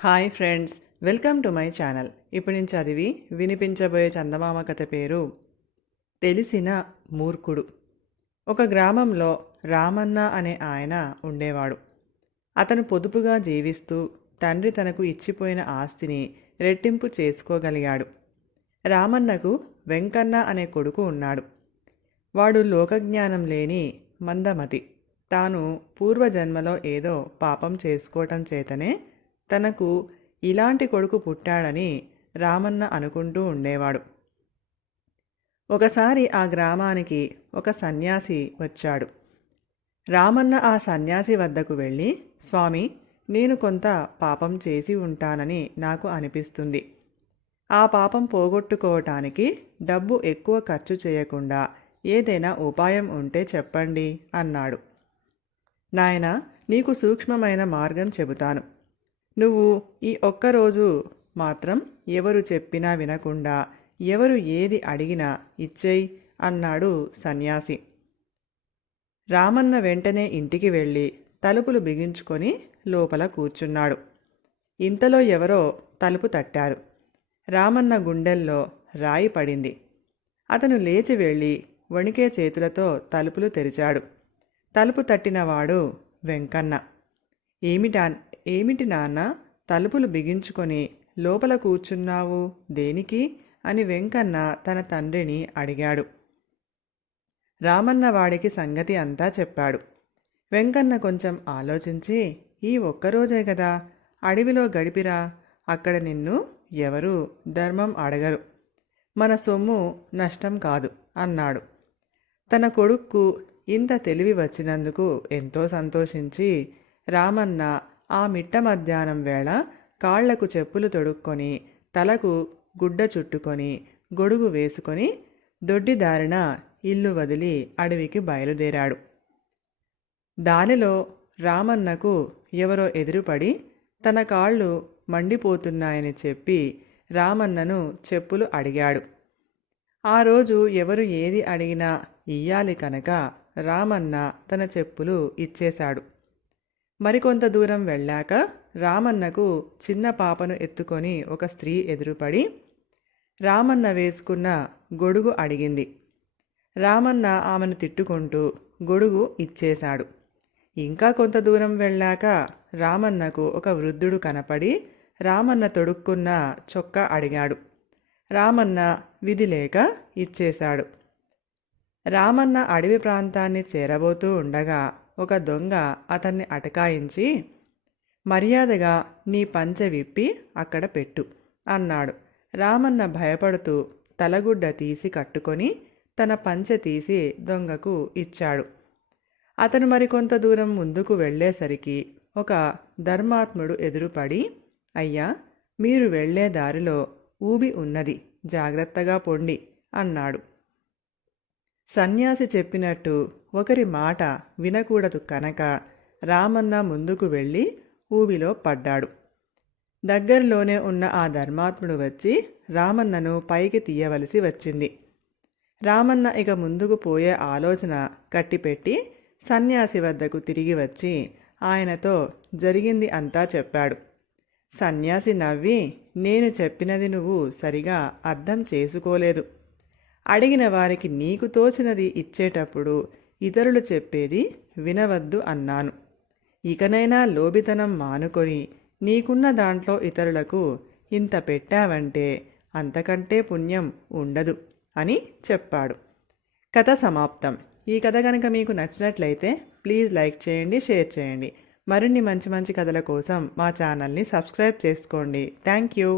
Hi friends, welcome to my channel. ఇప్పుడు నేను చదివి వినిపించబోయే చందమామ కథ పేరు తెలిసిన మూర్ఖుడు. ఒక గ్రామంలో రామన్న అనే ఆయన ఉండేవాడు. అతను పొదుపుగా జీవిస్తూ తండ్రి తనకు ఇచ్చిపోయిన ఆస్తిని రెట్టింపు చేసుకోగలిగాడు. రామన్నకు వెంకన్న అనే కొడుకు ఉన్నాడు. వాడు లోకజ్ఞానం లేని మందమతి. తాను పూర్వజన్మలో ఏదో పాపం చేసుకోవటం చేతనే తనకు ఇలాంటి కొడుకు పుట్టాడని రామన్న అనుకుంటూ ఉండేవాడు. ఒకసారి ఆ గ్రామానికి ఒక సన్యాసి వచ్చాడు. రామన్న ఆ సన్యాసి వద్దకు వెళ్ళి, స్వామి, నేను కొంత పాపం చేసి ఉంటానని నాకు అనిపిస్తుంది. ఆ పాపం పోగొట్టుకోవటానికి డబ్బు ఎక్కువ ఖర్చు చేయకుండా ఏదైనా ఉపాయం ఉంటే చెప్పండి అన్నాడు. నాయనా, నీకు సూక్ష్మమైన మార్గం చెబుతాను. నువ్వు ఈ ఒక్కరోజు మాత్రం ఎవరు చెప్పినా వినకుండా ఎవరు ఏది అడిగినా ఇచ్చేయి అన్నాడు సన్యాసి. రామన్న వెంటనే ఇంటికి వెళ్ళి తలుపులు బిగించుకొని లోపల కూర్చున్నాడు. ఇంతలో ఎవరో తలుపు తట్టారు. రామన్న గుండెల్లో రాయి పడింది. అతను లేచి వెళ్ళి వణికే చేతులతో తలుపులు తెరిచాడు. తలుపు తట్టినవాడు వెంకన్న. ఏమిటి నాన్న, తలుపులు బిగించుకొని లోపల కూర్చున్నావు, దేనికి అని వెంకన్న తన తండ్రిని అడిగాడు. రామన్న వాడికి సంగతి అంతా చెప్పాడు. వెంకన్న కొంచెం ఆలోచించి, ఈ ఒక్కరోజే కదా, అడవిలో గడిపిరా, అక్కడ నిన్ను ఎవరూ ధర్మం అడగరు, మన సొమ్ము నష్టం కాదు అన్నాడు. తన కొడుక్కు ఇంత తెలివి వచ్చినందుకు ఎంతో సంతోషించి రామన్న ఆ మిట్ట మధ్యాహ్నం వేళ కాళ్లకు చెప్పులు తొడుక్కొని తలకు గుడ్డ చుట్టుకొని గొడుగు వేసుకొని దొడ్డిదారిన ఇల్లు వదిలి అడవికి బయలుదేరాడు. దానిలో రామన్నకు ఎవరో ఎదురుపడి తన కాళ్ళు మండిపోతున్నాయని చెప్పి రామన్నను చెప్పులు అడిగాడు. ఆ రోజు ఎవరు ఏది అడిగినా ఇయ్యాలి కనుక రామన్న తన చెప్పులు ఇచ్చేశాడు. మరికొంత దూరం వెళ్ళాక రామన్నకు చిన్న పాపను ఎత్తుకొని ఒక స్త్రీ ఎదురుపడి రామన్న వేసుకున్న గొడుగు అడిగింది. రామన్న ఆమెను తిట్టుకుంటూ గొడుగు ఇచ్చేశాడు. ఇంకా కొంత దూరం వెళ్ళాక రామన్నకు ఒక వృద్ధుడు కనపడి రామన్న తొడుక్కున్న చొక్కా అడిగాడు. రామన్న విధి లేక ఇచ్చేశాడు. రామన్న అడవి ప్రాంతాన్ని చేరబోతూ ఉండగా ఒక దొంగ అతన్ని అటకాయించి, మర్యాదగా నీ పంచె విప్పి అక్కడ పెట్టు అన్నాడు. రామన్న భయపడుతూ తలగుడ్డ తీసి కట్టుకొని తన పంచె తీసి దొంగకు ఇచ్చాడు. అతను మరికొంత దూరం ముందుకు వెళ్ళేసరికి ఒక ధర్మాత్ముడు ఎదురుపడి, అయ్యా, మీరు వెళ్లే దారిలో ఊబి ఉన్నది, జాగ్రత్తగా పొండి అన్నాడు. సన్యాసి చెప్పినట్టు ఒకరి మాట వినకూడదు కనుక రామన్న ముందుకు వెళ్ళి ఊబిలో పడ్డాడు. దగ్గరలోనే ఉన్న ఆ ధర్మాత్ముడు వచ్చి రామన్నను పైకి తీయవలసి వచ్చింది. రామన్న ఇక ముందుకు పోయే ఆలోచన కట్టిపెట్టి సన్యాసి వద్దకు తిరిగి వచ్చి ఆయనతో జరిగింది అంతా చెప్పాడు. సన్యాసి నవ్వి, నేను చెప్పినది నువ్వు సరిగా అర్థం చేసుకోలేదు. అడిగిన వారికి నీకు తోచినది ఇచ్చేటప్పుడు ఇతరులు చెప్పేది వినవద్దు అన్నాను. ఇకనైనా లోబితనం మానుకొని నీకున్న దాంట్లో ఇతరులకు ఇంత పెట్టావంటే అంతకంటే పుణ్యం ఉండదు అని చెప్పాడు. కథ సమాప్తం. ఈ కథ కనుక మీకు నచ్చినట్లయితే ప్లీజ్ లైక్ చేయండి, షేర్ చేయండి. మరిన్ని మంచి మంచి కథల కోసం మా ఛానల్ని సబ్స్క్రైబ్ చేసుకోండి. Thank you.